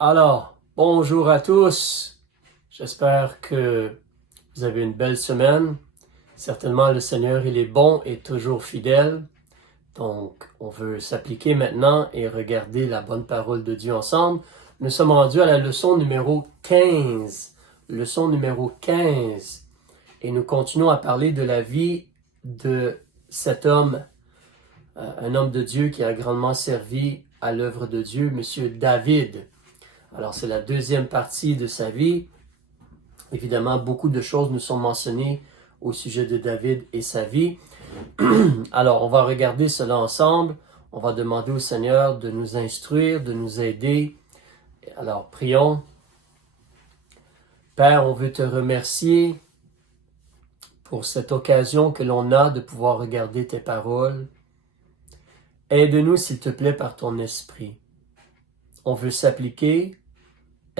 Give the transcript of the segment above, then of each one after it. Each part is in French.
Alors, bonjour à tous. J'espère que vous avez une belle semaine. Certainement, le Seigneur, il est bon et toujours fidèle. Donc, on veut s'appliquer maintenant et regarder la bonne parole de Dieu ensemble. Nous sommes rendus à la leçon numéro 15. Leçon numéro 15. Et nous continuons à parler de la vie de cet homme, un homme de Dieu qui a grandement servi à l'œuvre de Dieu, Monsieur David. Alors, c'est la deuxième partie de sa vie. Évidemment, beaucoup de choses nous sont mentionnées au sujet de David et sa vie. Alors, on va regarder cela ensemble. On va demander au Seigneur de nous instruire, de nous aider. Alors, prions. Père, on veut te remercier pour cette occasion que l'on a de pouvoir regarder tes paroles. Aide-nous, s'il te plaît, par ton esprit. On veut s'appliquer.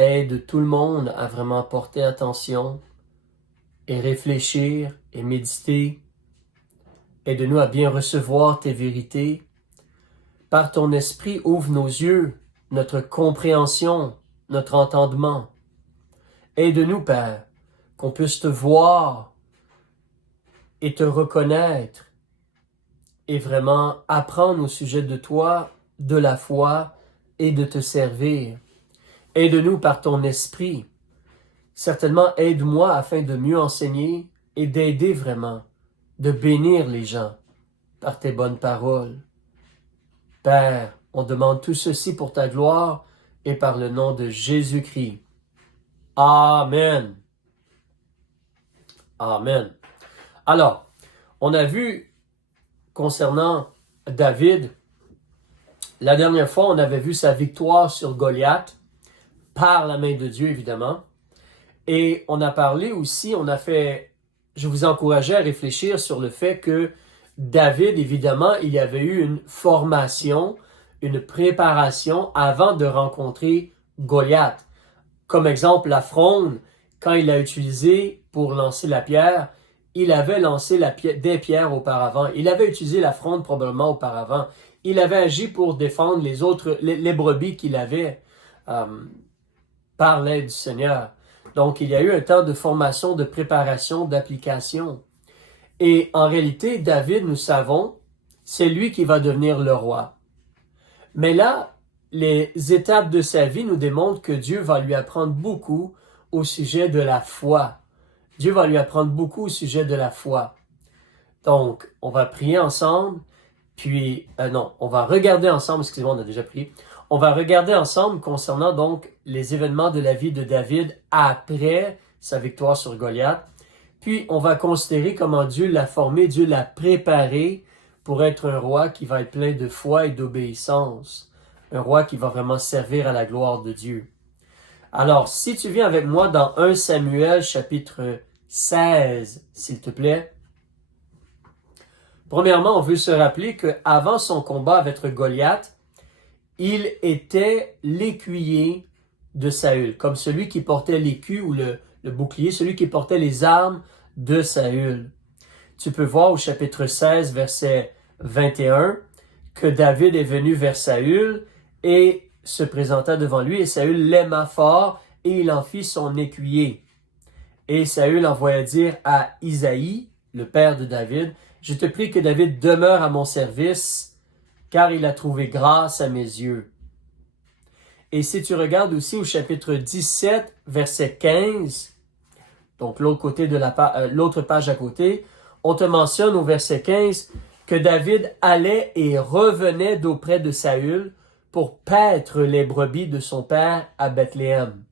Aide tout le monde à vraiment porter attention et réfléchir et méditer. Aide-nous à bien recevoir tes vérités. Par ton esprit, ouvre nos yeux, notre compréhension, notre entendement. Aide-nous, Père, qu'on puisse te voir et te reconnaître et vraiment apprendre au sujet de toi, de la foi et de te servir. Aide-nous par ton esprit. Certainement, aide-moi afin de mieux enseigner et d'aider vraiment, de bénir les gens par tes bonnes paroles. Père, on demande tout ceci pour ta gloire et par le nom de Jésus-Christ. Amen. Amen. Alors, on a vu concernant David, la dernière fois, on avait vu sa victoire sur Goliath, par la main de Dieu, évidemment. Et on a parlé aussi, je vous encourageais à réfléchir sur le fait que David, évidemment, il y avait eu une formation, une préparation avant de rencontrer Goliath. Comme exemple, la fronde, quand il l'a utilisé pour lancer la pierre, il avait lancé des pierres auparavant. Il avait utilisé la fronde probablement auparavant. Il avait agi pour défendre les brebis qu'il avait par l'aide du Seigneur. Donc, il y a eu un temps de formation, de préparation, d'application. Et en réalité, David, nous savons, c'est lui qui va devenir le roi. Mais là, les étapes de sa vie nous démontrent que Dieu va lui apprendre beaucoup au sujet de la foi. Dieu va lui apprendre beaucoup au sujet de la foi. Donc, on va prier ensemble, on va regarder ensemble, excusez-moi, on a déjà prié. On va regarder ensemble concernant donc les événements de la vie de David après sa victoire sur Goliath. Puis on va considérer comment Dieu l'a formé, Dieu l'a préparé pour être un roi qui va être plein de foi et d'obéissance. Un roi qui va vraiment servir à la gloire de Dieu. Alors, si tu viens avec moi dans 1 Samuel chapitre 16, s'il te plaît. Premièrement, on veut se rappeler qu'avant son combat avec Goliath, il était l'écuyer de Saül, comme celui qui portait l'écu ou le bouclier, celui qui portait les armes de Saül. Tu peux voir au chapitre 16, verset 21, que David est venu vers Saül et se présenta devant lui, et Saül l'aima fort, et il en fit son écuyer. Et Saül envoya dire à Isaïe, le père de David, « Je te prie que David demeure à mon service, car il a trouvé grâce à mes yeux. » Et si tu regardes aussi au chapitre 17, verset 15, donc l'autre page à côté, on te mentionne au verset 15 que David allait et revenait d'auprès de Saül pour paître les brebis de son père à Bethléem.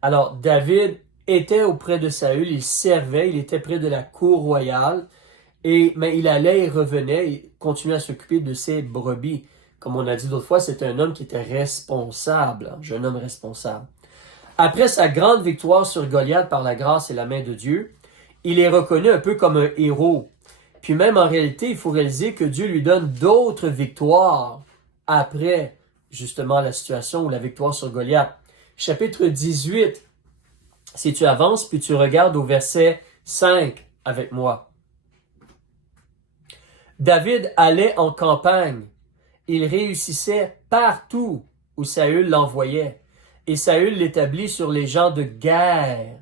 Alors, David était auprès de Saül, il servait, il était près de la cour royale, mais il allait et revenait et continuait à s'occuper de ses brebis. Comme on a dit d'autres fois, c'était un homme qui était responsable, un jeune homme responsable. Après sa grande victoire sur Goliath par la grâce et la main de Dieu, il est reconnu un peu comme un héros. Puis même en réalité, il faut réaliser que Dieu lui donne d'autres victoires après justement la situation ou la victoire sur Goliath. Chapitre 18, si tu avances, puis tu regardes au verset 5 avec moi. David allait en campagne. Il réussissait partout où Saül l'envoyait. Et Saül l'établit sur les gens de guerre.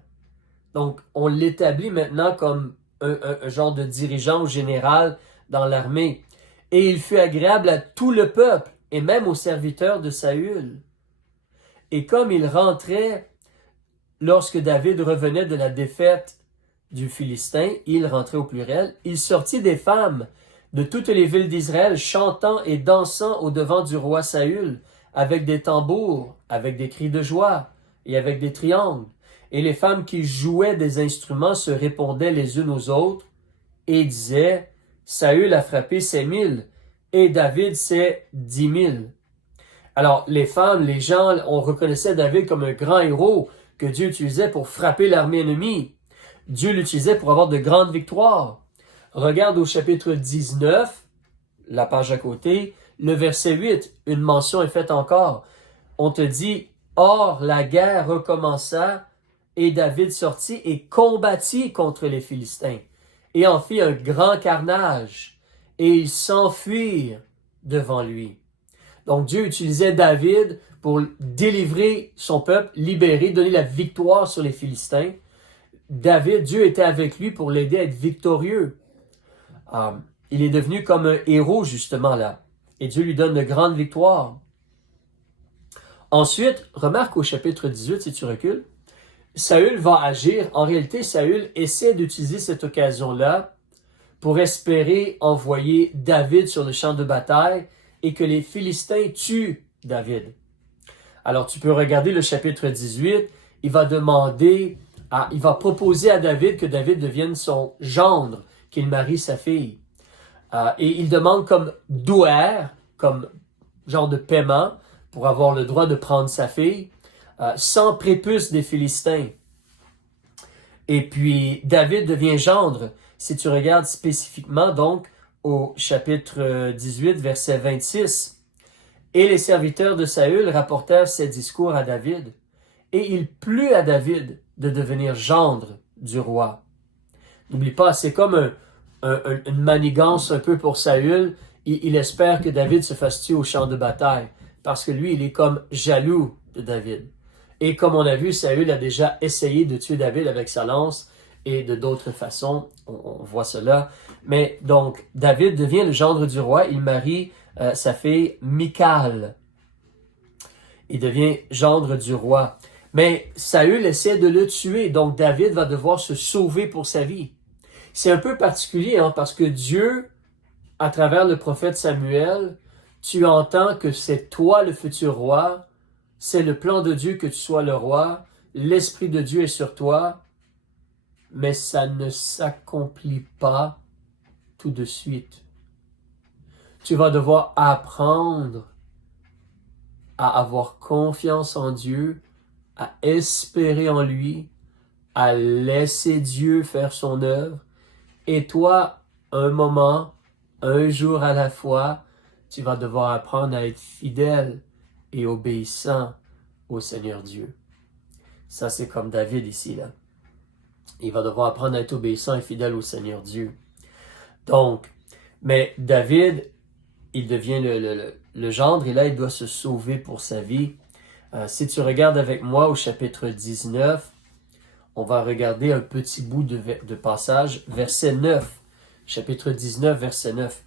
Donc, on l'établit maintenant comme un genre de dirigeant ou général dans l'armée. Et il fut agréable à tout le peuple, et même aux serviteurs de Saül. Et comme il rentrait, lorsque David revenait de la défaite du Philistin, il rentrait au pluriel, il sortit des femmes de toutes les villes d'Israël, chantant et dansant au-devant du roi Saül, avec des tambours, avec des cris de joie et avec des triangles. Et les femmes qui jouaient des instruments se répondaient les unes aux autres et disaient, Saül a frappé ses 1000 et David ses 10 000. Alors, les femmes, les gens, on reconnaissait David comme un grand héros que Dieu utilisait pour frapper l'armée ennemie. Dieu l'utilisait pour avoir de grandes victoires. Regarde au chapitre 19, la page à côté, le verset 8, une mention est faite encore. On te dit, « Or, la guerre recommença, et David sortit et combattit contre les Philistins, et en fit un grand carnage, et ils s'enfuirent devant lui. » Donc Dieu utilisait David pour délivrer son peuple, libérer, donner la victoire sur les Philistins. Dieu était avec lui pour l'aider à être victorieux. Il est devenu comme un héros justement là. Et Dieu lui donne de grandes victoires. Ensuite, remarque au chapitre 18, si tu recules, Saül va agir. En réalité, Saül essaie d'utiliser cette occasion-là pour espérer envoyer David sur le champ de bataille et que les Philistins tuent David. Alors, tu peux regarder le chapitre 18. Il va proposer à David que David devienne son gendre, qu'il marie sa fille. Et il demande comme douaire, comme genre de paiement, pour avoir le droit de prendre sa fille, 100 prépuces des Philistins. Et puis, David devient gendre. Si tu regardes spécifiquement, donc, au chapitre 18, verset 26, « Et les serviteurs de Saül rapportèrent ces discours à David, et il plut à David de devenir gendre du roi. » N'oublie pas, c'est comme une manigance un peu pour Saül. Il espère que David se fasse tuer au champ de bataille, parce que lui, il est comme jaloux de David. Et comme on a vu, Saül a déjà essayé de tuer David avec sa lance, et de d'autres façons, on voit cela. Mais donc, David devient le gendre du roi, il marie sa fille Michal. Il devient gendre du roi. Mais Saül essaie de le tuer, donc David va devoir se sauver pour sa vie. C'est un peu particulier, parce que Dieu, à travers le prophète Samuel, tu entends que c'est toi le futur roi, c'est le plan de Dieu que tu sois le roi, l'Esprit de Dieu est sur toi, mais ça ne s'accomplit pas tout de suite. Tu vas devoir apprendre à avoir confiance en Dieu, à espérer en lui, à laisser Dieu faire son œuvre. Et toi, un moment, un jour à la fois, tu vas devoir apprendre à être fidèle et obéissant au Seigneur Dieu. Ça, c'est comme David ici, là. Il va devoir apprendre à être obéissant et fidèle au Seigneur Dieu. Donc, mais David, il devient le gendre et là, il doit se sauver pour sa vie. Si tu regardes avec moi au chapitre 19, on va regarder un petit bout de passage, verset 9. Chapitre 19, verset 9.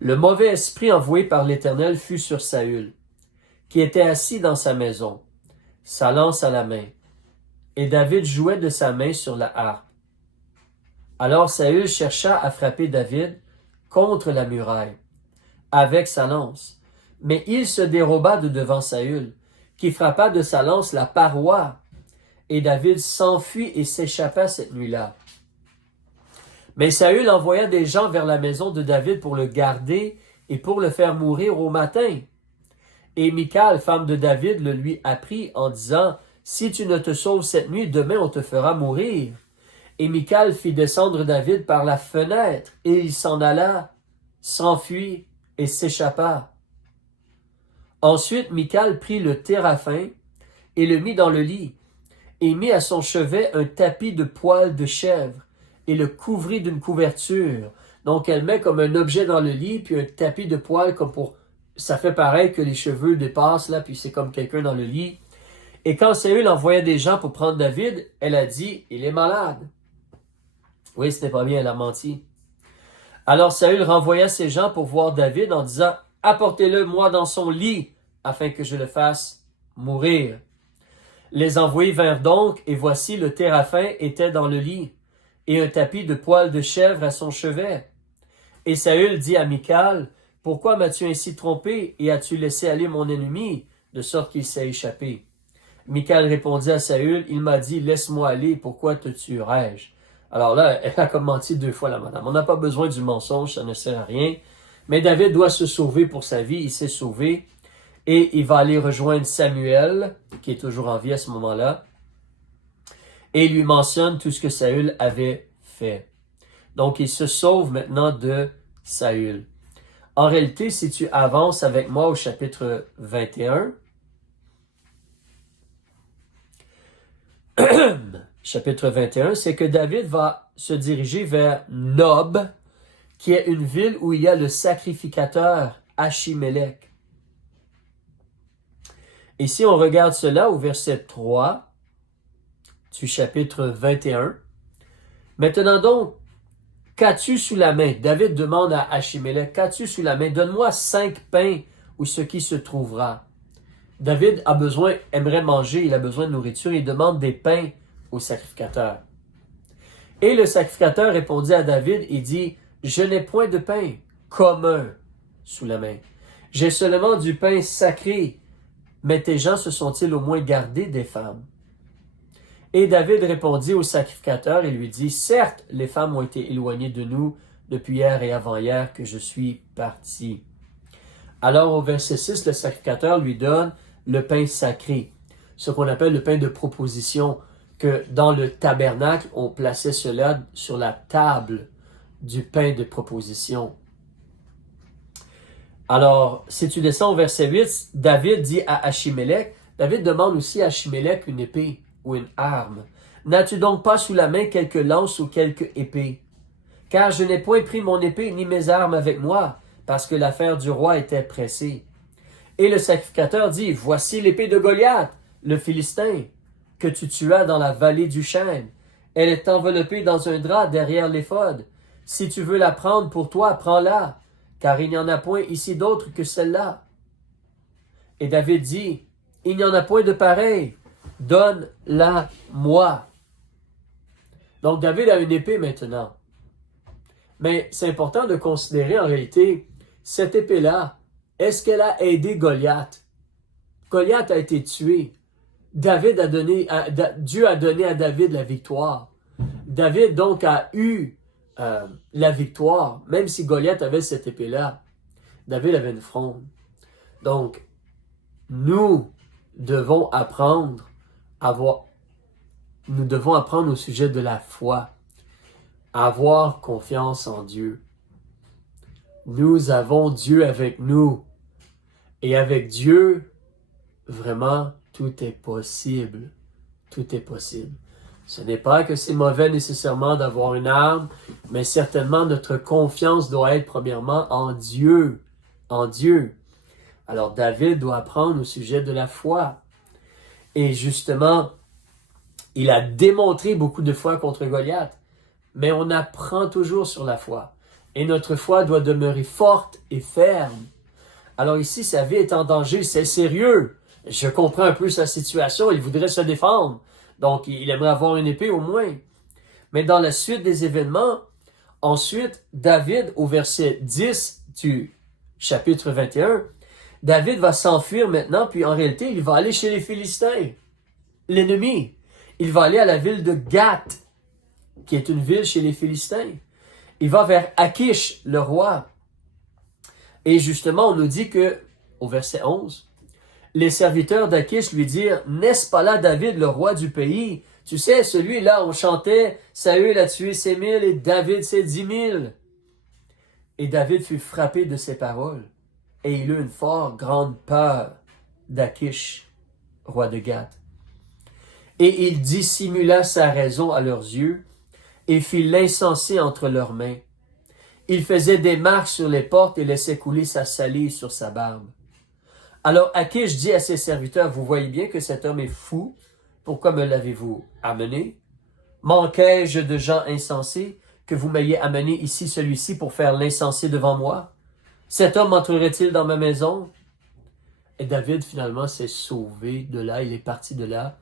Le mauvais esprit envoyé par l'Éternel fut sur Saül, qui était assis dans sa maison, sa lance à la main. Et David jouait de sa main sur la harpe. Alors Saül chercha à frapper David contre la muraille, avec sa lance. Mais il se déroba de devant Saül, qui frappa de sa lance la paroi, et David s'enfuit et s'échappa cette nuit-là. Mais Saül envoya des gens vers la maison de David pour le garder et pour le faire mourir au matin. Et Michal, femme de David, le lui apprit en disant, « Si tu ne te sauves cette nuit, demain on te fera mourir. » Et Michal fit descendre David par la fenêtre, et il s'en alla, s'enfuit et s'échappa. Ensuite, Michal prit le téraphin et le mit dans le lit, et mit à son chevet un tapis de poils de chèvre, et le couvrit d'une couverture. Donc, elle met comme un objet dans le lit, puis un tapis de poils comme pour ça fait pareil que les cheveux dépassent, là, puis c'est comme quelqu'un dans le lit. Et quand Saül envoyait des gens pour prendre David, elle a dit, il est malade. Oui, c'était pas bien, elle a menti. Alors Saül renvoya ses gens pour voir David en disant, apportez-le moi dans son lit, afin que je le fasse mourir. Les envoyés vinrent donc, et voici le téraphin était dans le lit, et un tapis de poils de chèvre à son chevet. Et Saül dit à Michal, pourquoi m'as-tu ainsi trompé, et as-tu laissé aller mon ennemi, de sorte qu'il s'est échappé? Michal répondit à Saül, il m'a dit, laisse-moi aller, pourquoi te tuerais-je? Alors là, elle a comme menti 2 fois la madame. On n'a pas besoin du mensonge, ça ne sert à rien. Mais David doit se sauver pour sa vie, il s'est sauvé. Et il va aller rejoindre Samuel, qui est toujours en vie à ce moment-là. Et il lui mentionne tout ce que Saül avait fait. Donc il se sauve maintenant de Saül. En réalité, si tu avances avec moi au chapitre 21, chapitre 21, c'est que David va se diriger vers Nob, qui est une ville où il y a le sacrificateur Achimélec. Et si on regarde cela au verset 3 du chapitre 21, maintenant donc, qu'as-tu sous la main? David demande à Achimélec, qu'as-tu sous la main? Donne-moi 5 pains ou ce qui se trouvera. David a besoin, aimerait manger, il a besoin de nourriture, il demande des pains au sacrificateur. Et le sacrificateur répondit à David et dit, je n'ai point de pain commun sous la main. J'ai seulement du pain sacré, mais tes gens se sont-ils au moins gardés des femmes? Et David répondit au sacrificateur et lui dit, certes, les femmes ont été éloignées de nous depuis hier et avant-hier que je suis parti. Alors au verset 6, le sacrificateur lui donne le pain sacré, ce qu'on appelle le pain de proposition, que dans le tabernacle, on plaçait cela sur la table du pain de proposition. Alors, si tu descends au verset 8, David dit à Achimélec, David demande aussi à Achimélec une épée ou une arme. N'as-tu donc pas sous la main quelques lances ou quelques épées? Car je n'ai point pris mon épée ni mes armes avec moi, parce que l'affaire du roi était pressée. Et le sacrificateur dit, voici l'épée de Goliath, le Philistin, que tu tuas dans la vallée du chêne. Elle est enveloppée dans un drap derrière l'éphod. Si tu veux la prendre pour toi, prends-la, car il n'y en a point ici d'autre que celle-là. Et David dit, il n'y en a point de pareil, donne-la moi. Donc David a une épée maintenant. Mais c'est important de considérer en réalité, cette épée-là, est-ce qu'elle a aidé Goliath? Goliath a été tué. Dieu a donné à David la victoire. David donc a eu la victoire, même si Goliath avait cette épée-là. David avait une fronde. Donc, nous devons apprendre au sujet de la foi, avoir confiance en Dieu. Nous avons Dieu avec nous. Et avec Dieu, vraiment, tout est possible. Tout est possible. Ce n'est pas que c'est mauvais nécessairement d'avoir une arme, mais certainement notre confiance doit être premièrement en Dieu. En Dieu. Alors David doit apprendre au sujet de la foi. Et justement, il a démontré beaucoup de foi contre Goliath. Mais on apprend toujours sur la foi. Et notre foi doit demeurer forte et ferme. Alors ici, sa vie est en danger, c'est sérieux. Je comprends un peu sa situation, il voudrait se défendre. Donc, il aimerait avoir une épée au moins. Mais dans la suite des événements, ensuite, David, au verset 10 du chapitre 21, David va s'enfuir maintenant, puis en réalité, il va aller chez les Philistins, l'ennemi. Il va aller à la ville de Gath, qui est une ville chez les Philistins. Il va vers Achish, le roi. Et justement, on nous dit que, au verset 11, les serviteurs d'Achish lui dirent, « N'est-ce pas là David, le roi du pays? Tu sais, celui-là, on chantait, Saül a tué ses 1000 et David ses 10 000. » Et David fut frappé de ces paroles, et il eut une fort grande peur d'Achish, roi de Gath. Et il dissimula sa raison à leurs yeux, et fit l'insensé entre leurs mains. Il faisait des marques sur les portes et laissait couler sa salive sur sa barbe. Alors Akish dit à ses serviteurs, vous voyez bien que cet homme est fou. Pourquoi me l'avez-vous amené? Manquais-je de gens insensés que vous m'ayez amené ici celui-ci pour faire l'insensé devant moi? Cet homme entrerait-il dans ma maison? Et David finalement s'est sauvé de là, il est parti de là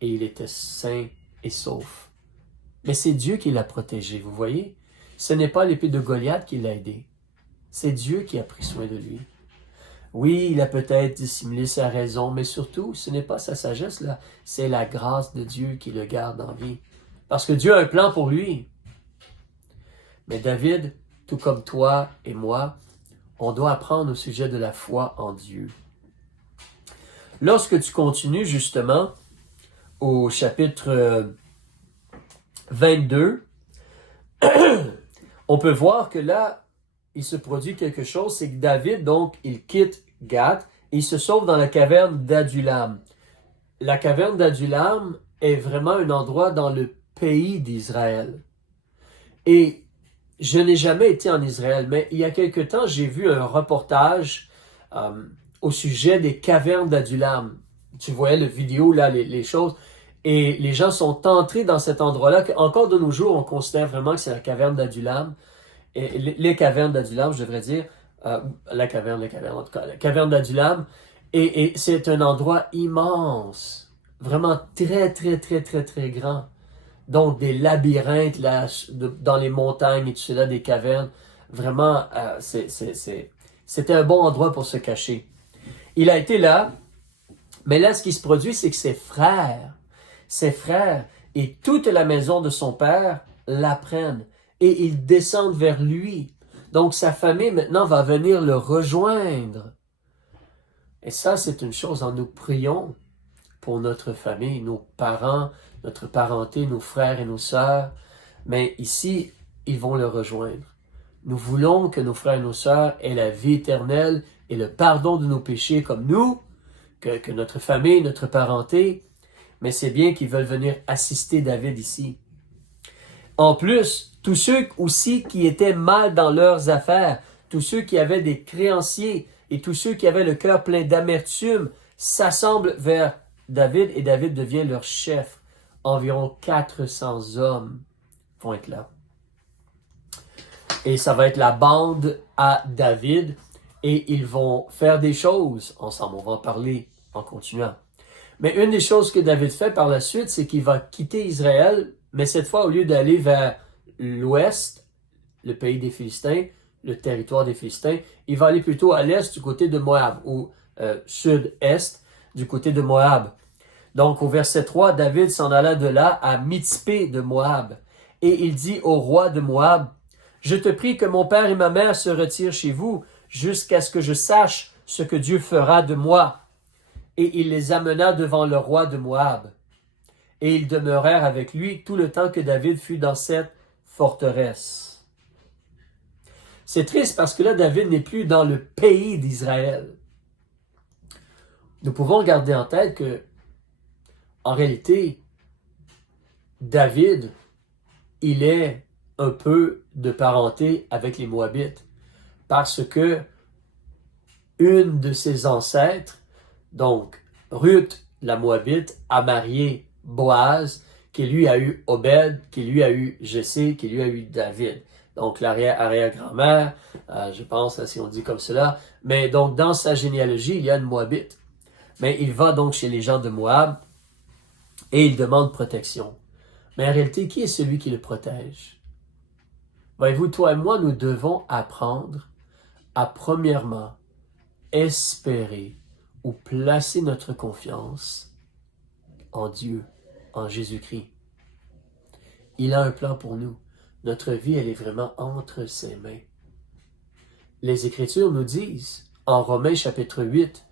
et il était sain et sauf. Mais c'est Dieu qui l'a protégé, vous voyez? Ce n'est pas l'épée de Goliath qui l'a aidé. C'est Dieu qui a pris soin de lui. Oui, il a peut-être dissimulé sa raison, mais surtout, ce n'est pas sa sagesse là, c'est la grâce de Dieu qui le garde en vie. Parce que Dieu a un plan pour lui. Mais David, tout comme toi et moi, on doit apprendre au sujet de la foi en Dieu. Lorsque tu continues justement au chapitre 22, on peut voir que là, il se produit quelque chose, c'est que David, donc, il quitte Gath et il se sauve dans la caverne d'Adullam. La caverne d'Adullam est vraiment un endroit dans le pays d'Israël. Et je n'ai jamais été en Israël, mais il y a quelque temps, j'ai vu un reportage au sujet des cavernes d'Adullam. Tu voyais le vidéo, là, les choses. Et les gens sont entrés dans cet endroit-là, qu'encore de nos jours, on considère vraiment que c'est la caverne d'Adullam. Et les cavernes d'Adullam, je devrais dire, la caverne, en tout cas, la caverne d'Adullam. Et c'est un endroit immense, vraiment très, très, très, très, très grand. Donc, des labyrinthes là, dans les montagnes et tout cela, des cavernes. Vraiment, c'était un bon endroit pour se cacher. Il a été là, mais là, ce qui se produit, c'est que ses frères et toute la maison de son père l'apprennent et ils descendent vers lui. Donc, sa famille maintenant va venir le rejoindre. Et ça, c'est une chose dont nous prions pour notre famille, nos parents, notre parenté, nos frères et nos sœurs. Mais ici, ils vont le rejoindre. Nous voulons que nos frères et nos sœurs aient la vie éternelle et le pardon de nos péchés comme nous, que notre famille, notre parenté. Mais c'est bien qu'ils veulent venir assister David ici. En plus, tous ceux aussi qui étaient mal dans leurs affaires, tous ceux qui avaient des créanciers et tous ceux qui avaient le cœur plein d'amertume s'assemblent vers David et David devient leur chef. Environ 400 hommes vont être là. Et ça va être la bande à David et ils vont faire des choses ensemble. On va en parler en continuant. Mais une des choses que David fait par la suite, c'est qu'il va quitter Israël, mais cette fois, au lieu d'aller vers l'ouest, le pays des Philistins, le territoire des Philistins, il va aller plutôt à l'est du côté de Moab, ou sud-est du côté de Moab. Donc, au verset 3, David s'en alla de là à Mitzpé de Moab. Et il dit au roi de Moab, « Je te prie que mon père et ma mère se retirent chez vous, jusqu'à ce que je sache ce que Dieu fera de moi. » Et il les amena devant le roi de Moab. Et ils demeurèrent avec lui tout le temps que David fut dans cette forteresse. C'est triste parce que là, David n'est plus dans le pays d'Israël. Nous pouvons garder en tête que, en réalité, David, il est un peu de parenté avec les Moabites. Parce que une de ses ancêtres, donc Ruth, la Moabite, a marié Boaz, qui lui a eu Obed, qui lui a eu Jessé, qui lui a eu David. Donc l'arrière-grand-mère, je pense, si on dit comme cela. Mais donc dans sa généalogie, il y a une Moabite. Mais il va donc chez les gens de Moab et il demande protection. Mais en réalité, qui est celui qui le protège? Voyez-vous, toi et moi, nous devons apprendre à premièrement espérer ou placer notre confiance en Dieu, en Jésus-Christ. Il a un plan pour nous. Notre vie, elle est vraiment entre ses mains. Les Écritures nous disent, en Romains chapitre 8,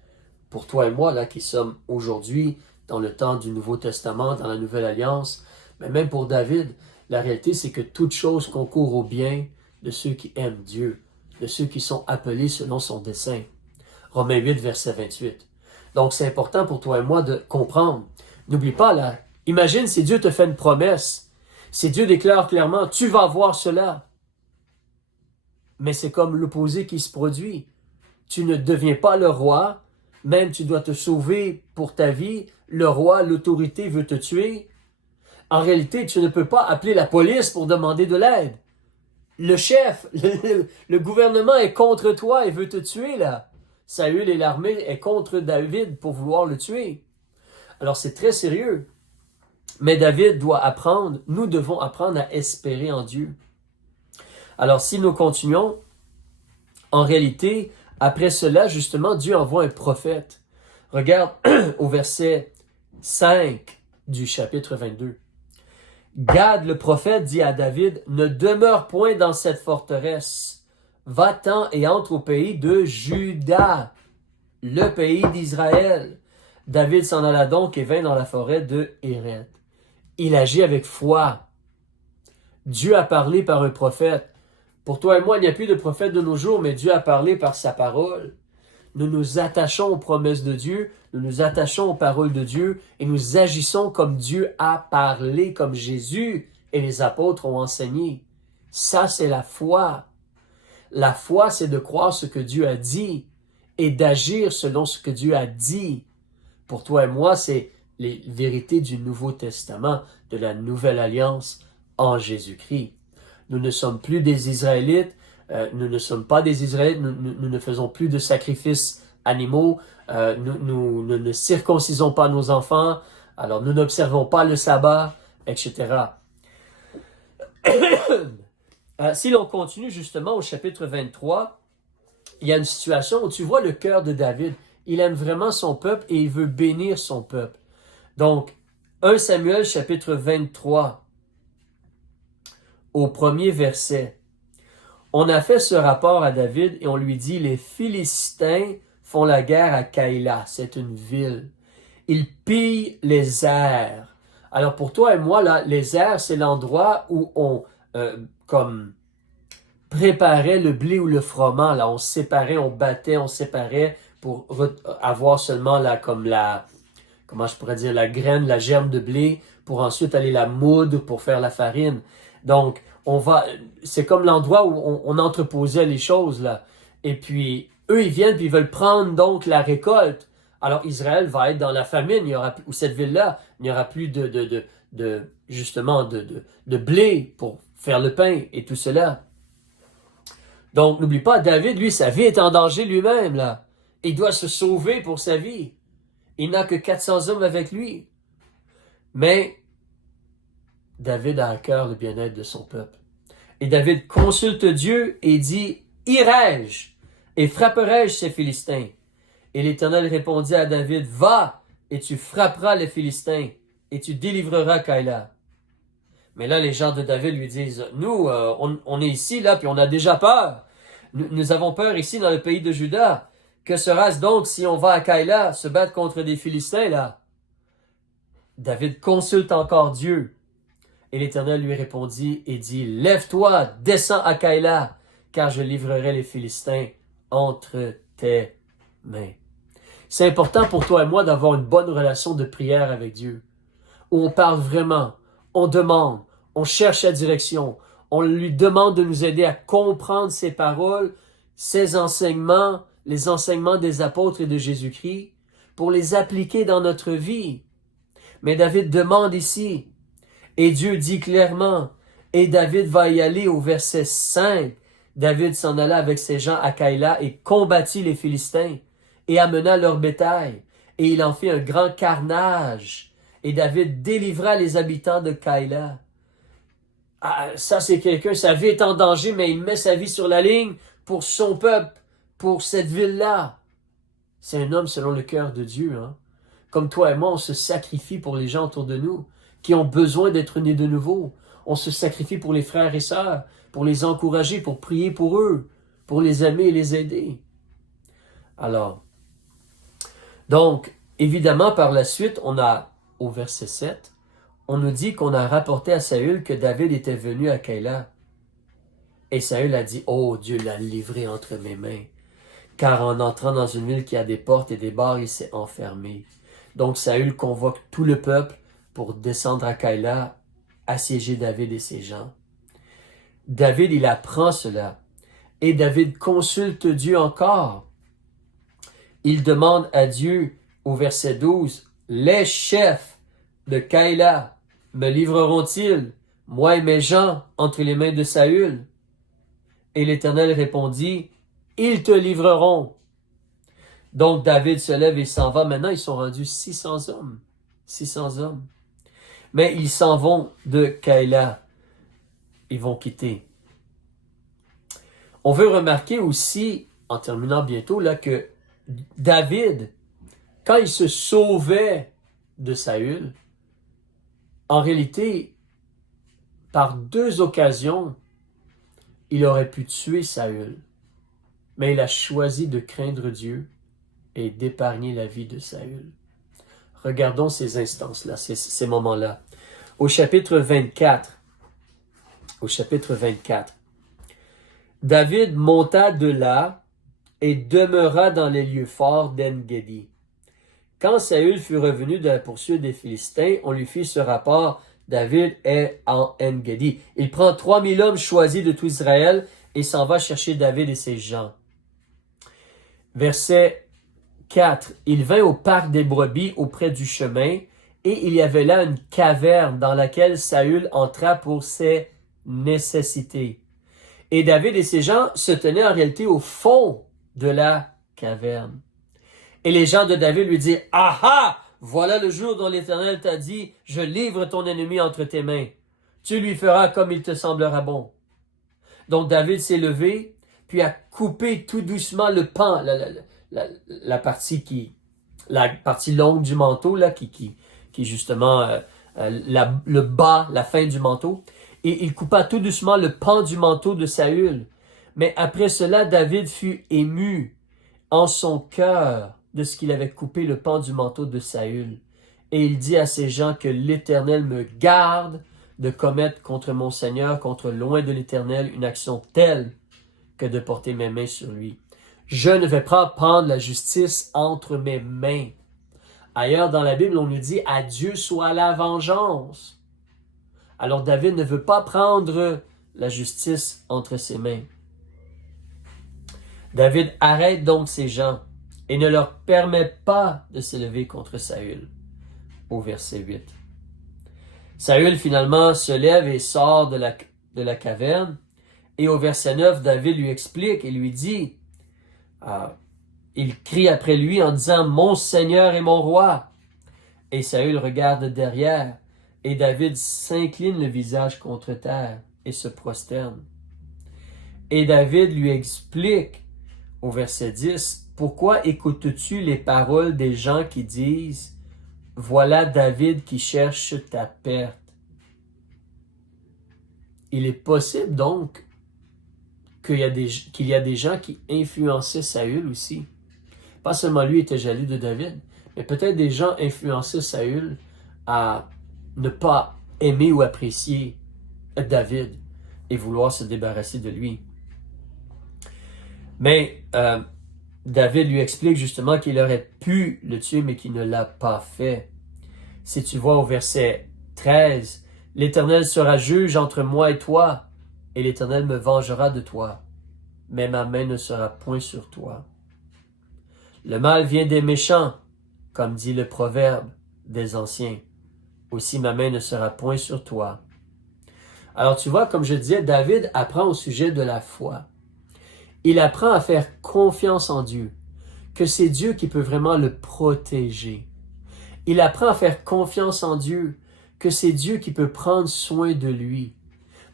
pour toi et moi, là, qui sommes aujourd'hui dans le temps du Nouveau Testament, dans la Nouvelle Alliance, mais même pour David, la réalité, c'est que toute chose concourt au bien de ceux qui aiment Dieu, de ceux qui sont appelés selon son dessein. Romains 8, verset 28. Donc, c'est important pour toi et moi de comprendre. N'oublie pas, là, imagine si Dieu te fait une promesse. Si Dieu déclare clairement, tu vas voir cela. Mais c'est comme l'opposé qui se produit. Tu ne deviens pas le roi, même tu dois te sauver pour ta vie. Le roi, l'autorité veut te tuer. En réalité, tu ne peux pas appeler la police pour demander de l'aide. Le chef, le gouvernement est contre toi et veut te tuer là. Saül et l'armée est contre David pour vouloir le tuer. Alors c'est très sérieux. Mais David doit apprendre, nous devons apprendre à espérer en Dieu. Alors si nous continuons, en réalité, après cela, justement, Dieu envoie un prophète. Regarde au verset 5 du chapitre 22. Gad le prophète dit à David, « Ne demeure point dans cette forteresse. Va-t'en et entre au pays de Juda, le pays d'Israël. » David s'en alla donc et vint dans la forêt de Héret. Il agit avec foi. Dieu a parlé par un prophète. Pour toi et moi, il n'y a plus de prophète de nos jours, mais Dieu a parlé par sa parole. Nous nous attachons aux promesses de Dieu, nous nous attachons aux paroles de Dieu et nous agissons comme Dieu a parlé, comme Jésus et les apôtres ont enseigné. Ça, c'est la foi. La foi, c'est de croire ce que Dieu a dit et d'agir selon ce que Dieu a dit. Pour toi et moi, c'est les vérités du Nouveau Testament, de la Nouvelle Alliance en Jésus-Christ. Nous ne sommes plus des Israélites, nous ne sommes pas des Israélites, nous ne faisons plus de sacrifices animaux, nous ne circoncisons pas nos enfants, alors nous n'observons pas le sabbat, etc. Si l'on continue justement au chapitre 23, il y a une situation où tu vois le cœur de David. Il aime vraiment son peuple et il veut bénir son peuple. Donc, 1 Samuel chapitre 23, au premier verset. On a fait ce rapport à David et on lui dit, les Philistins font la guerre à Kaïla, c'est une ville. Ils pillent les airs. Alors pour toi et moi, là, les airs, c'est l'endroit où on comme préparait le blé ou le froment. Là, on séparait, on battait, on séparait pour avoir seulement comment je pourrais dire, la graine, la germe de blé, pour ensuite aller la moudre pour faire la farine. Donc, c'est comme l'endroit où on entreposait les choses, là. Et puis, eux, ils viennent puis ils veulent prendre donc la récolte. Alors, Israël va être dans la famine, ou cette ville-là, il n'y aura plus justement, de blé pour faire le pain et tout cela. Donc, n'oublie pas, David, lui, sa vie est en danger lui-même, là. Il doit se sauver pour sa vie. Il n'a que 400 hommes avec lui. Mais, David a à cœur le bien-être de son peuple. Et David consulte Dieu et dit, « Irai-je et frapperai-je ces Philistins? » Et l'Éternel répondit à David, « Va et tu frapperas les Philistins et tu délivreras Kaïla. » Mais là, les gens de David lui disent, « Nous, on est ici, là, puis on a déjà peur. Nous avons peur ici dans le pays de Juda. Que sera-ce donc si on va à Kaïla se battre contre des Philistins, là? » David consulte encore Dieu. Et l'Éternel lui répondit et dit, « Lève-toi, descends à Kaïla, car je livrerai les Philistins entre tes mains. » C'est important pour toi et moi d'avoir une bonne relation de prière avec Dieu, où on parle vraiment, on demande, on cherche la direction, on lui demande de nous aider à comprendre ses paroles, ses enseignements, les enseignements des apôtres et de Jésus-Christ, pour les appliquer dans notre vie. Mais David demande ici, et Dieu dit clairement, et David va y aller au verset 5. David s'en alla avec ses gens à Kaïla et combattit les Philistins et amena leur bétail. Et il en fit un grand carnage. Et David délivra les habitants de Kaïla. Ah, ça c'est quelqu'un, sa vie est en danger, mais il met sa vie sur la ligne pour son peuple, pour cette ville-là. C'est un homme selon le cœur de Dieu, hein. Comme toi et moi, on se sacrifie pour les gens autour de nous, qui ont besoin d'être nés de nouveau. On se sacrifie pour les frères et sœurs, pour les encourager, pour prier pour eux, pour les aimer et les aider. Alors, donc, évidemment, par la suite, on a, au verset 7, on nous dit qu'on a rapporté à Saül que David était venu à Kaïla. Et Saül a dit, « Oh, Dieu l'a livré entre mes mains, car en entrant dans une ville qui a des portes et des barres, il s'est enfermé. » Donc Saül convoque tout le peuple pour descendre à Kaïla, assiéger David et ses gens. David, il apprend cela. Et David consulte Dieu encore. Il demande à Dieu, au verset 12, « Les chefs de Keïla me livreront-ils, moi et mes gens, entre les mains de Saül? » Et l'Éternel répondit, « Ils te livreront. » Donc David se lève et s'en va. Maintenant, ils sont rendus 600 hommes. 600 hommes. Mais ils s'en vont de Keïla. Ils vont quitter. On veut remarquer aussi, en terminant bientôt, là, que David, quand il se sauvait de Saül, en réalité, par 2 occasions, il aurait pu tuer Saül. Mais il a choisi de craindre Dieu et d'épargner la vie de Saül. Regardons ces instances-là, ces moments-là. Au chapitre 24, David monta de là et demeura dans les lieux forts d'En-Gedi. Quand Saül fut revenu de la poursuite des Philistins, on lui fit ce rapport, David est en En-Gedi. Il prend 3000 hommes choisis de tout Israël et s'en va chercher David et ses gens. Verset 4. Il vint au parc des brebis auprès du chemin, et il y avait là une caverne dans laquelle Saül entra pour ses nécessités. Et David et ses gens se tenaient en réalité au fond de la caverne. Et les gens de David lui dirent, « Ah! Voilà le jour dont l'Éternel t'a dit, je livre ton ennemi entre tes mains. Tu lui feras comme il te semblera bon. » Donc David s'est levé, puis a coupé tout doucement le pan, la partie longue du manteau, là, qui justement le bas, la fin du manteau. Et il coupa tout doucement le pan du manteau de Saül. Mais après cela, David fut ému en son cœur de ce qu'il avait coupé le pan du manteau de Saül. Et il dit à ses gens que l'Éternel me garde de commettre contre mon Seigneur, contre loin de l'Éternel, une action telle que de porter mes mains sur lui. Je ne vais pas prendre la justice entre mes mains. Ailleurs dans la Bible, on nous dit « À Dieu soit la vengeance ». Alors David ne veut pas prendre la justice entre ses mains. David arrête donc ses gens et ne leur permet pas de s'élever contre Saül. Au verset 8. Saül finalement se lève et sort de la caverne. Et au verset 9, David lui explique et lui dit, il crie après lui en disant « Mon Seigneur et mon roi ». Et Saül regarde derrière. Et David s'incline le visage contre terre et se prosterne. Et David lui explique au verset 10, « Pourquoi écoutes-tu les paroles des gens qui disent, « Voilà David qui cherche ta perte ». Il est possible donc qu'il y a des gens qui influençaient Saül aussi. Pas seulement lui était jaloux de David, mais peut-être des gens influençaient Saül à ne pas aimer ou apprécier David et vouloir se débarrasser de lui. Mais David lui explique justement qu'il aurait pu le tuer, mais qu'il ne l'a pas fait. Si tu vois au verset 13, « L'Éternel sera juge entre moi et toi, et l'Éternel me vengera de toi, mais ma main ne sera point sur toi. Le mal vient des méchants, comme dit le proverbe des anciens. Aussi ma main ne sera point sur toi. » Alors tu vois, comme je disais, David apprend au sujet de la foi. Il apprend à faire confiance en Dieu, que c'est Dieu qui peut vraiment le protéger. Il apprend à faire confiance en Dieu, que c'est Dieu qui peut prendre soin de lui.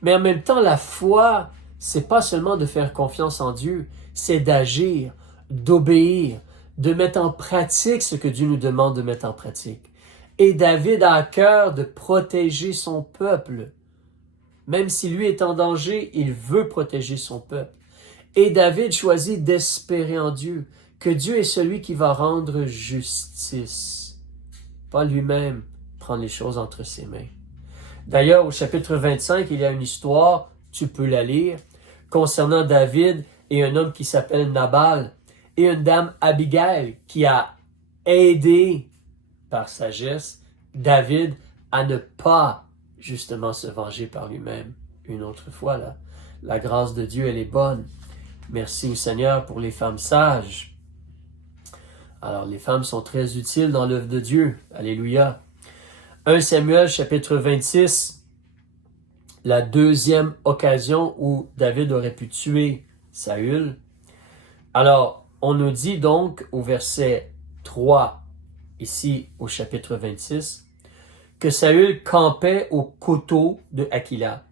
Mais en même temps, la foi, c'est pas seulement de faire confiance en Dieu, c'est d'agir, d'obéir, de mettre en pratique ce que Dieu nous demande de mettre en pratique. Et David a à cœur de protéger son peuple. Même si lui est en danger, il veut protéger son peuple. Et David choisit d'espérer en Dieu, que Dieu est celui qui va rendre justice, pas lui-même prendre les choses entre ses mains. D'ailleurs, au chapitre 25, il y a une histoire, tu peux la lire, concernant David et un homme qui s'appelle Nabal, et une dame Abigail qui a aidé, par sagesse, David à ne pas justement se venger par lui-même. Une autre fois, là, la grâce de Dieu, elle est bonne. Merci Seigneur pour les femmes sages. Alors, les femmes sont très utiles dans l'œuvre de Dieu. Alléluia. 1 Samuel, chapitre 26, la deuxième occasion où David aurait pu tuer Saül. Alors, on nous dit donc au verset 3, ici au chapitre 26, que Saül campait au coteau de Hakila.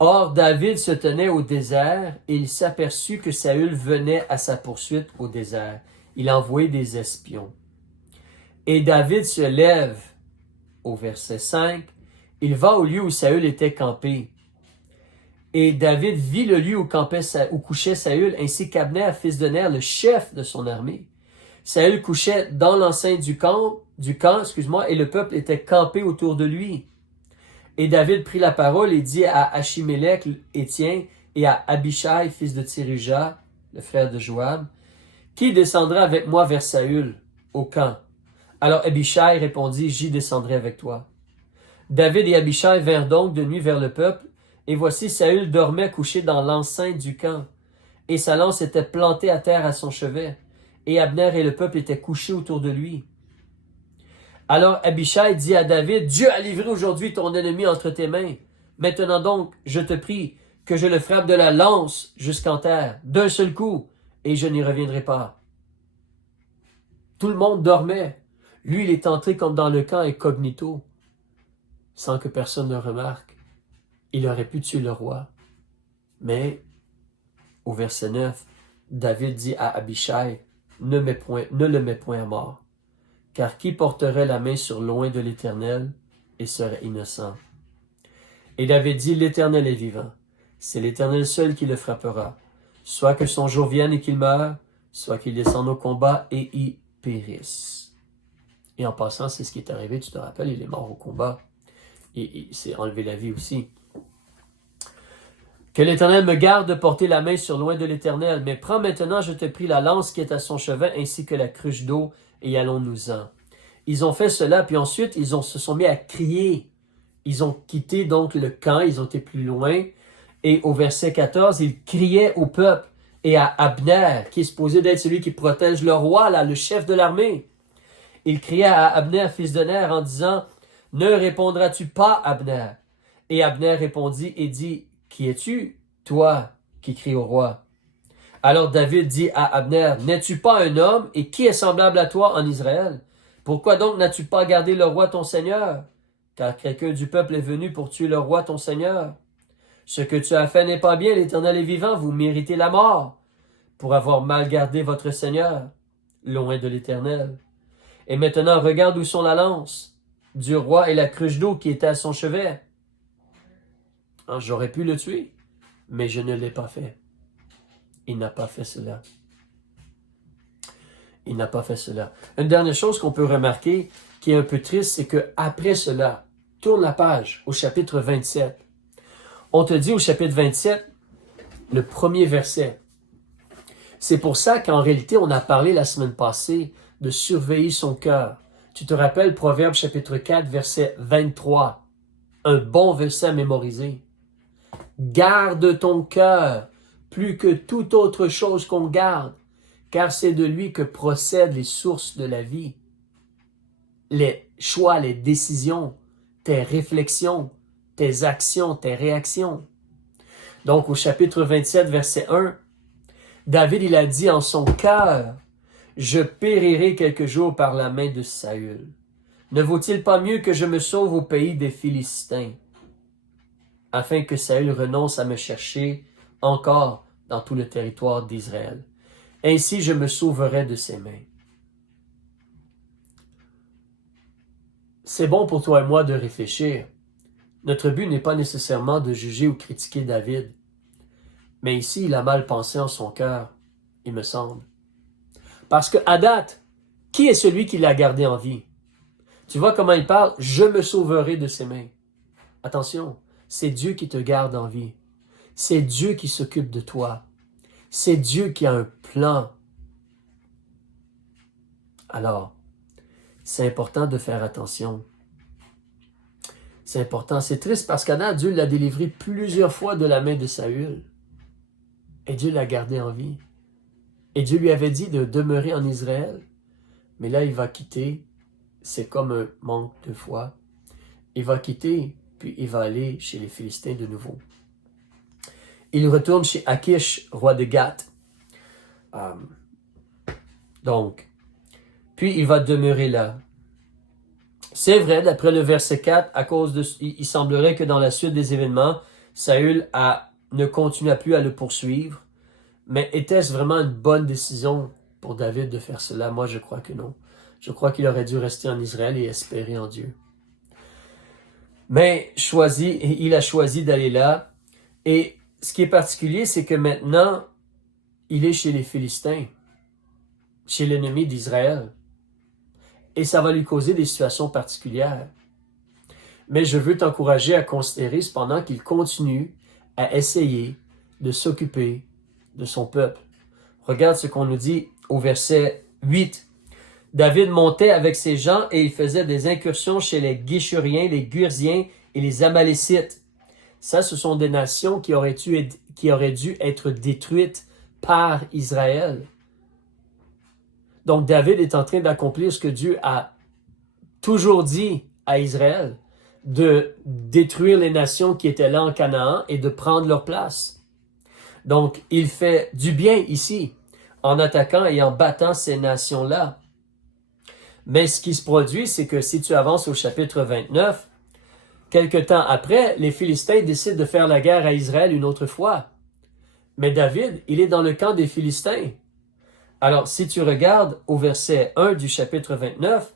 Or, David se tenait au désert et il s'aperçut que Saül venait à sa poursuite au désert. Il envoyait des espions. Et David se lève, au verset 5, il va au lieu où Saül était campé. Et David vit le lieu où couchait Saül, ainsi qu'Abner, fils de Ner, le chef de son armée. Saül couchait dans l'enceinte du camp, et le peuple était campé autour de lui. Et David prit la parole et dit à Achimélec, Étien, et à Abishai, fils de Tséruja, le frère de Joab, qui descendra avec moi vers Saül, au camp? Alors Abishai répondit, j'y descendrai avec toi. David et Abishai vinrent donc de nuit vers le peuple, et voici Saül dormait couché dans l'enceinte du camp, et sa lance était plantée à terre à son chevet, et Abner et le peuple étaient couchés autour de lui. Alors Abishai dit à David, Dieu a livré aujourd'hui ton ennemi entre tes mains. Maintenant donc, je te prie que je le frappe de la lance jusqu'en terre, d'un seul coup, et je n'y reviendrai pas. Tout le monde dormait. Lui, il est entré comme dans le camp incognito, sans que personne ne remarque. Il aurait pu tuer le roi. Mais, au verset 9, David dit à Abishai, ne le mets point à mort. Car qui porterait la main sur loin de l'Éternel et serait innocent? Et David dit, l'Éternel est vivant. C'est l'Éternel seul qui le frappera. Soit que son jour vienne et qu'il meure, soit qu'il descende au combat et y périsse. Et en passant, c'est ce qui est arrivé, tu te rappelles, il est mort au combat. Et il s'est enlevé la vie aussi. Que l'Éternel me garde de porter la main sur loin de l'Éternel, mais prends maintenant, je te prie, la lance qui est à son chevet, ainsi que la cruche d'eau, et allons-nous-en. Ils ont fait cela, puis ensuite, se sont mis à crier. Ils ont quitté donc le camp, ils ont été plus loin, et au verset 14, ils criaient au peuple et à Abner, qui est supposé d'être celui qui protège le roi, là, le chef de l'armée. Ils criaient à Abner, fils de Ner, en disant, « Ne répondras-tu pas, Abner? » Et Abner répondit et dit, « Qui es-tu, toi, qui crie au roi? » Alors David dit à Abner, « N'es-tu pas un homme, et qui est semblable à toi en Israël? Pourquoi donc n'as-tu pas gardé le roi ton Seigneur? Car quelqu'un du peuple est venu pour tuer le roi ton Seigneur. Ce que tu as fait n'est pas bien, l'Éternel est vivant, vous méritez la mort, pour avoir mal gardé votre Seigneur, loin de l'Éternel. Et maintenant, regarde où sont la lance du roi et la cruche d'eau qui était à son chevet. J'aurais pu le tuer, mais je ne l'ai pas fait. Il n'a pas fait cela. Il n'a pas fait cela. Une dernière chose qu'on peut remarquer, qui est un peu triste, c'est qu'après cela, tourne la page au chapitre 27. On te dit au chapitre 27, le premier verset. C'est pour ça qu'en réalité, on a parlé la semaine passée de surveiller son cœur. Tu te rappelles Proverbe chapitre 4, verset 23. Un bon verset à mémoriser. Garde ton cœur plus que toute autre chose qu'on garde, car c'est de lui que procèdent les sources de la vie. Les choix, les décisions, tes réflexions, tes actions, tes réactions. Donc au chapitre 27, verset 1, David, il a dit en son cœur, « Je périrai quelques jours par la main de Saül. Ne vaut-il pas mieux que je me sauve au pays des Philistins, afin que Saül renonce à me chercher encore dans tout le territoire d'Israël. Ainsi je me sauverai de ses mains. » C'est bon pour toi et moi de réfléchir. Notre but n'est pas nécessairement de juger ou critiquer David. Mais ici, il a mal pensé en son cœur, il me semble. Parce que, à date, qui est celui qui l'a gardé en vie? Tu vois comment il parle? « Je me sauverai de ses mains. » Attention, c'est Dieu qui te garde en vie. C'est Dieu qui s'occupe de toi. C'est Dieu qui a un plan. Alors, c'est important de faire attention. C'est important. C'est triste parce qu'Adam, Dieu l'a délivré plusieurs fois de la main de Saül. Et Dieu l'a gardé en vie. Et Dieu lui avait dit de demeurer en Israël. Mais là, il va quitter. C'est comme un manque de foi. Il va quitter, puis il va aller chez les Philistins de nouveau. Il retourne chez Akish, roi de Gath. Puis il va demeurer là. C'est vrai, d'après le verset 4, il semblerait que dans la suite des événements, Saül ne continua plus à le poursuivre. Mais était-ce vraiment une bonne décision pour David de faire cela? Moi, je crois que non. Je crois qu'il aurait dû rester en Israël et espérer en Dieu. Mais il a choisi d'aller là. Et ce qui est particulier, c'est que maintenant, il est chez les Philistins, chez l'ennemi d'Israël. Et ça va lui causer des situations particulières. Mais je veux t'encourager à considérer cependant qu'il continue à essayer de s'occuper de son peuple. Regarde ce qu'on nous dit au verset 8. David montait avec ses gens et il faisait des incursions chez les Guéchuriens, les Gurziens et les Amalécites. Ça, ce sont des nations qui auraient dû être détruites par Israël. Donc David est en train d'accomplir ce que Dieu a toujours dit à Israël, de détruire les nations qui étaient là en Canaan et de prendre leur place. Donc il fait du bien ici, en attaquant et en battant ces nations-là. Mais ce qui se produit, c'est que si tu avances au chapitre 29, quelque temps après, les Philistins décident de faire la guerre à Israël une autre fois. Mais David, il est dans le camp des Philistins. Alors, si tu regardes au verset 1 du chapitre 29,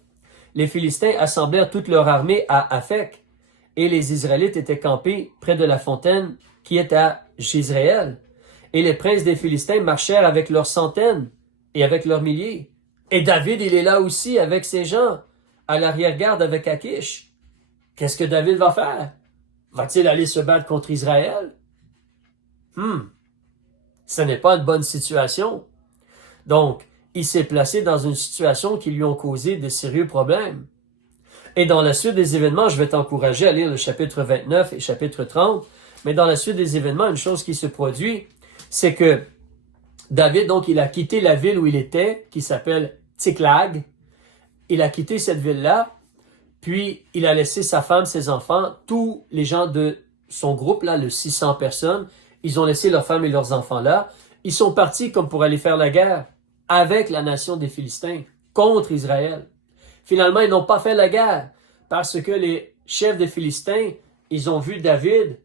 les Philistins assemblèrent toute leur armée à Aphek, et les Israélites étaient campés près de la fontaine qui est à Jezréel. Et les princes des Philistins marchèrent avec leurs centaines et avec leurs milliers. Et David, il est là aussi avec ses gens, à l'arrière-garde avec Akish. Qu'est-ce que David va faire? Va-t-il aller se battre contre Israël? Ce n'est pas une bonne situation. Donc, il s'est placé dans une situation qui lui a causé de sérieux problèmes. Et dans la suite des événements, je vais t'encourager à lire le chapitre 29 et chapitre 30, mais dans la suite des événements, une chose qui se produit, c'est que David, donc, il a quitté la ville où il était, qui s'appelle Tsiklag. Il a quitté cette ville-là, puis il a laissé sa femme, ses enfants, tous les gens de son groupe, là, le 600 personnes, ils ont laissé leurs femmes et leurs enfants là. Ils sont partis comme pour aller faire la guerre avec la nation des Philistins contre Israël. Finalement, ils n'ont pas fait la guerre parce que les chefs des Philistins, ils ont vu David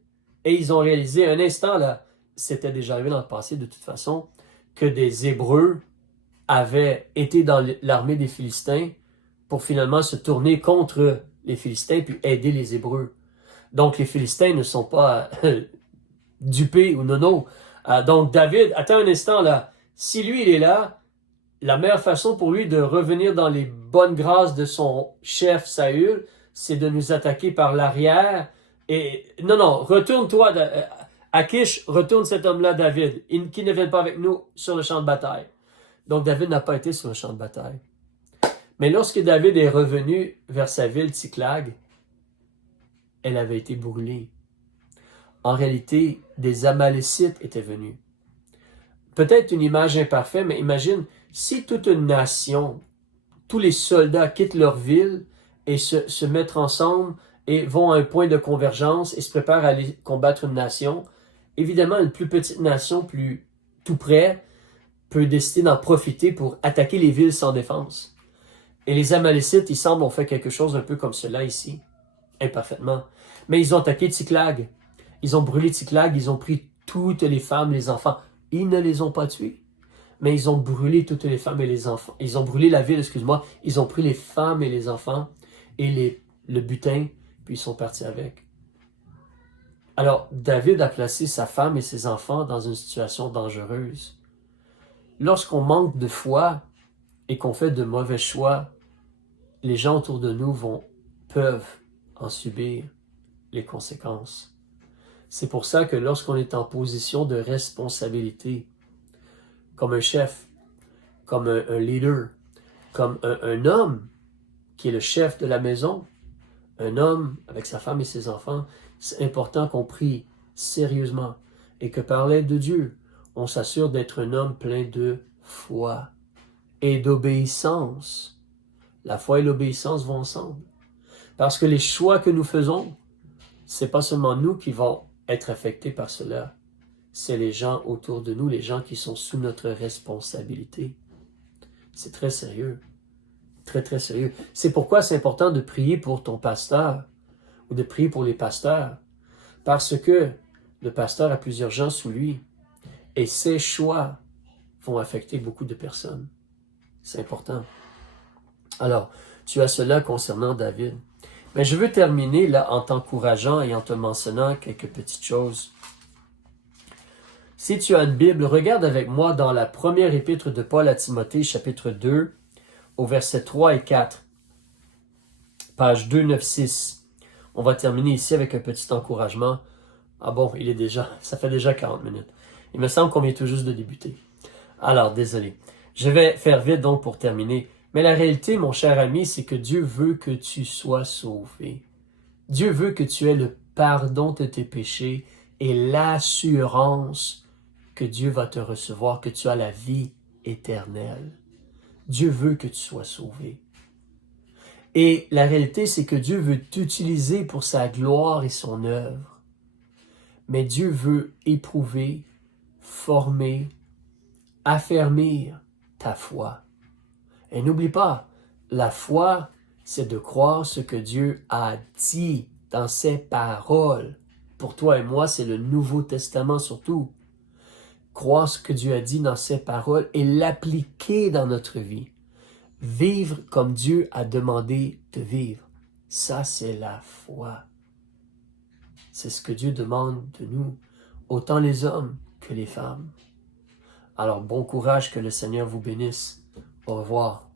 et ils ont réalisé un instant, là, c'était déjà arrivé dans le passé de toute façon, que des Hébreux avaient été dans l'armée des Philistins pour finalement se tourner contre les Philistins puis aider les Hébreux. Donc les Philistins ne sont pas dupés ou nono. Donc David, attends un instant là, si lui il est là, la meilleure façon pour lui de revenir dans les bonnes grâces de son chef Saül, c'est de nous attaquer par l'arrière. Et non, retourne-toi, Akish, retourne cet homme-là, David, qui ne vienne pas avec nous sur le champ de bataille. Donc David n'a pas été sur le champ de bataille. Mais lorsque David est revenu vers sa ville Tsiklag, elle avait été brûlée. En réalité, des Amalécites étaient venus. Peut-être une image imparfaite, mais imagine, si toute une nation, tous les soldats quittent leur ville et se mettent ensemble et vont à un point de convergence et se préparent à aller combattre une nation, évidemment, une plus petite nation, plus tout près, peut décider d'en profiter pour attaquer les villes sans défense. Et les Amalécites, il semble, ont fait quelque chose un peu comme cela ici, imparfaitement. Mais ils ont attaqué Tsiklag. Ils ont brûlé Tsiklag, ils ont pris toutes les femmes, les enfants. Ils ne les ont pas tués, mais ils ont brûlé toutes les femmes et les enfants. Ils ont brûlé la ville, ils ont pris les femmes et les enfants et le butin, puis ils sont partis avec. Alors, David a placé sa femme et ses enfants dans une situation dangereuse. Lorsqu'on manque de foi et qu'on fait de mauvais choix, les gens autour de nous peuvent en subir les conséquences. C'est pour ça que lorsqu'on est en position de responsabilité, comme un chef, comme un leader, comme un homme qui est le chef de la maison, un homme avec sa femme et ses enfants, c'est important qu'on prie sérieusement et que par l'aide de Dieu, on s'assure d'être un homme plein de foi et d'obéissance. La foi et l'obéissance vont ensemble. Parce que les choix que nous faisons, c'est pas seulement nous qui vont être affectés par cela, c'est les gens autour de nous, les gens qui sont sous notre responsabilité. C'est très sérieux. Très, très sérieux. C'est pourquoi c'est important de prier pour ton pasteur ou de prier pour les pasteurs. Parce que le pasteur a plusieurs gens sous lui et ses choix vont affecter beaucoup de personnes. C'est important. Alors, tu as cela concernant David. Mais je veux terminer là en t'encourageant et en te mentionnant quelques petites choses. Si tu as une Bible, regarde avec moi dans la première épître de Paul à Timothée, chapitre 2, au verset 3 et 4. Page 296. On va terminer ici avec un petit encouragement. Ah bon, ça fait déjà 40 minutes. Il me semble qu'on vient tout juste de débuter. Alors, désolé. Je vais faire vite donc pour terminer. Mais la réalité, mon cher ami, c'est que Dieu veut que tu sois sauvé. Dieu veut que tu aies le pardon de tes péchés et l'assurance que Dieu va te recevoir, que tu as la vie éternelle. Dieu veut que tu sois sauvé. Et la réalité, c'est que Dieu veut t'utiliser pour sa gloire et son œuvre. Mais Dieu veut éprouver, former, affermir ta foi. Et n'oublie pas, la foi, c'est de croire ce que Dieu a dit dans ses paroles. Pour toi et moi, c'est le Nouveau Testament surtout. Croire ce que Dieu a dit dans ses paroles et l'appliquer dans notre vie. Vivre comme Dieu a demandé de vivre. Ça, c'est la foi. C'est ce que Dieu demande de nous, autant les hommes que les femmes. Alors, bon courage, que le Seigneur vous bénisse. Au revoir.